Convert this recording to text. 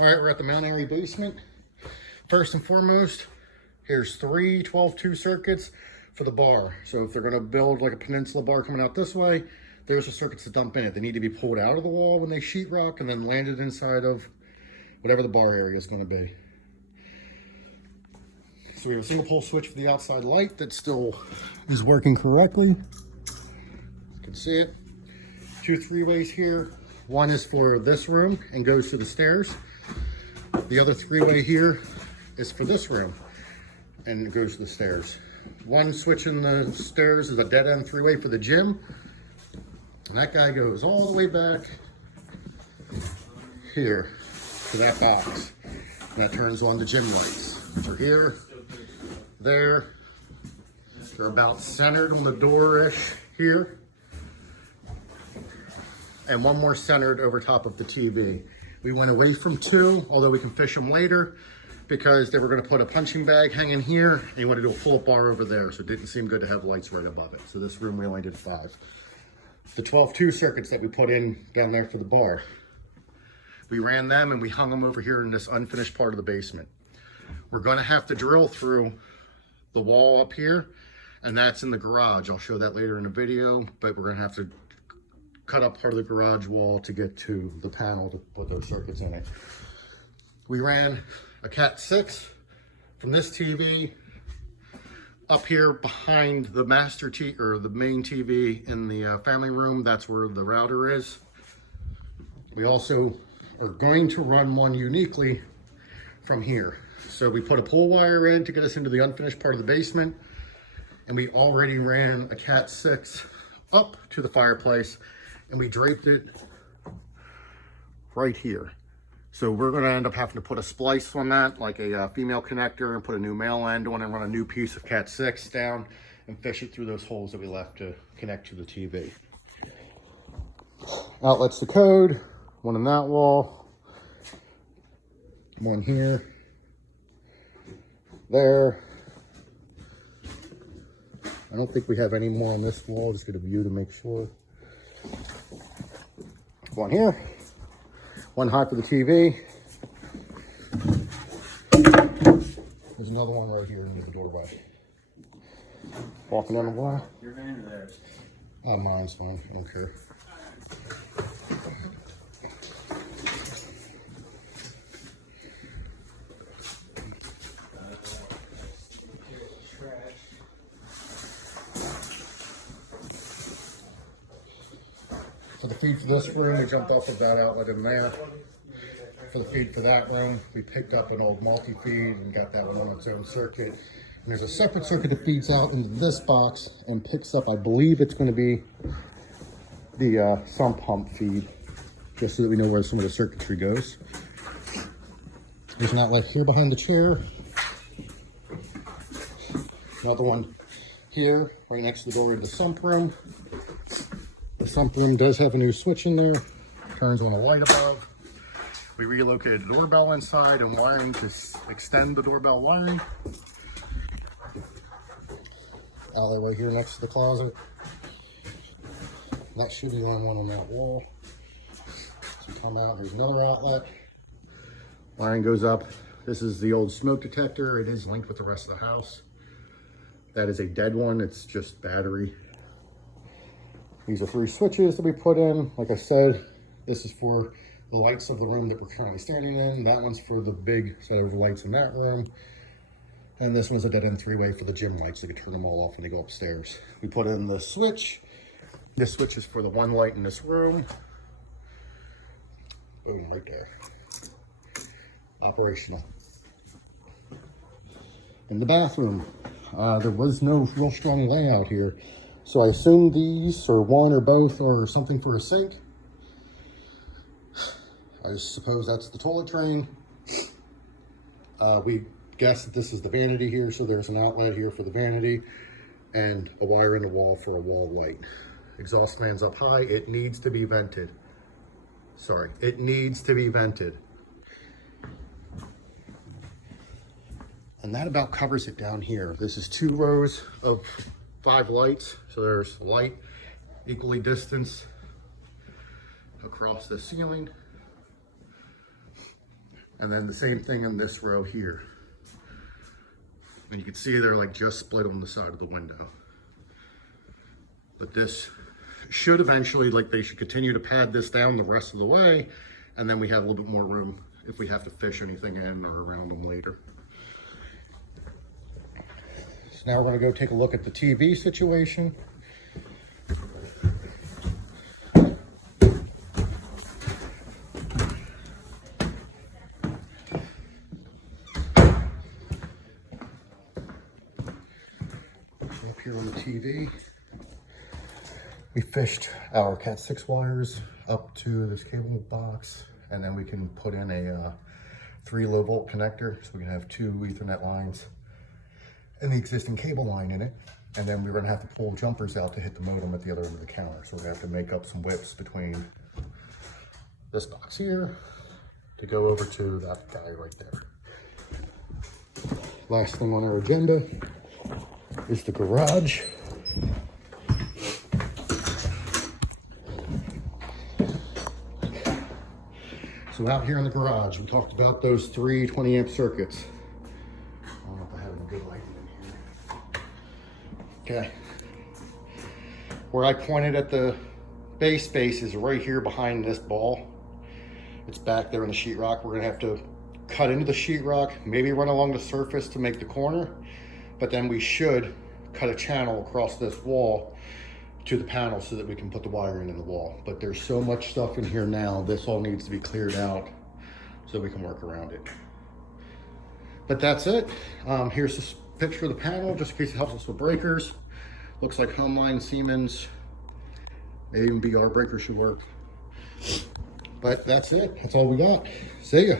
All right, we're at the Mount Airy basement. First and foremost, here's three 12-2 circuits for the bar. So if they're gonna build like a peninsula bar coming out this way, there's the circuits to dump in it. They need to be pulled out of the wall when they sheetrock and then landed inside of whatever the bar area is gonna be. So we have a single pole switch for the outside light that still is working correctly. You can see it. Two three-ways here. One is for this room and goes to the stairs. The other three-way here is for this room and it goes to the stairs. One switch in the stairs is a dead end three-way for the gym. And that guy goes all the way back here to that box. And that turns on the gym lights, which are here, there. They're about centered on the door-ish here. And one more centered over top of the TV. We went away from two, although we can fish them later, because they were gonna put a punching bag hanging here, and you wanna do a pull-up bar over there, so it didn't seem good to have lights right above it. So this room we only did 5. The 12-2 circuits that we put in down there for the bar, we ran them and we hung them over here in this unfinished part of the basement. We're gonna have to drill through the wall up here, and that's in the garage. I'll show that later in the video, but we're gonna have to cut up part of the garage wall to get to the panel to put those circuits in it. We ran a Cat 6 from this TV up here behind the master TV, or the main TV in the family room. That's where the router is. We also are going to run one uniquely from here. So we put a pull wire in to get us into the unfinished part of the basement, and we already ran a Cat 6 up to the fireplace, and we draped it right here. So we're gonna end up having to put a splice on that, like a female connector, and put a new male end on and run a new piece of Cat 6 down and fish it through those holes that we left to connect to the TV. Outlets to code, one in that wall, one here, there. I don't think we have any more on this wall, just get a view to make sure. One here, one high for the TV. There's another one right here near the doorway. Walking down the wall. Your van or theirs? Oh, mine's fine, I don't care. For the feed for this room, we jumped off of that outlet in there. For the feed for that room, we picked up an old multi-feed and got that one on its own circuit. And there's a separate circuit that feeds out into this box and picks up, I believe it's going to be the sump pump feed, just so that we know where some of the circuitry goes. There's an outlet here behind the chair. Another one here, right next to the door of the sump room. The sump room does have a new switch in there, turns on a light above. We relocated the doorbell inside and wiring to extend the doorbell wiring. Alleyway here next to the closet. That should be the only one on that wall. So come out, there's another outlet. Wiring goes up. This is the old smoke detector. It is linked with the rest of the house. That is a dead one, it's just battery. These are 3 switches that we put in. Like I said, this is for the lights of the room that we're currently standing in. That one's for the big set of lights in that room. And this one's a dead end 3-way for the gym lights. So you can turn them all off when they go upstairs. We put in the switch. This switch is for the one light in this room. Boom, right there. Operational. In the bathroom, there was no real strong layout here. So I assume these, or one or both, or something for a sink. I suppose that's the toilet train. We guess that this is the vanity here, so there's an outlet here for the vanity, and a wire in the wall for a wall light. Exhaust fan's up high, it needs to be vented. Sorry, it needs to be vented. And that about covers it down here. This is 2 rows of 5 lights. So there's light equally distanced across the ceiling. And then the same thing in this row here. And you can see they're like just split on the side of the window. But this should eventually, like they should continue to pad this down the rest of the way. And then we have a little bit more room if we have to fish anything in or around them later. So now we're gonna go take a look at the TV situation. Up here on the TV, we fished our Cat 6 wires up to this cable box, and then we can put in a 3 low volt connector, so we can have 2 Ethernet lines and the existing cable line in it. And then we're gonna have to pull jumpers out to hit the modem at the other end of the counter. So we're gonna have to make up some whips between this box here to go over to that guy right there. Last thing on our agenda is the garage. So out here in the garage, we talked about those 3 20 amp circuits. I don't know if I have a good light in here. Okay. Where I pointed at the base space is right here behind this ball. It's back there in the sheetrock. We're gonna have to cut into the sheetrock, maybe run along the surface to make the corner, but then we should cut a channel across this wall to the panel so that we can put the wiring in the wall. But there's so much stuff in here now, this all needs to be cleared out so we can work around it. But that's it. Here's this picture of the panel, just in case it helps us with breakers. Looks like Homeline, Siemens, maybe even BR breaker should work. But that's it, that's all we got. See ya.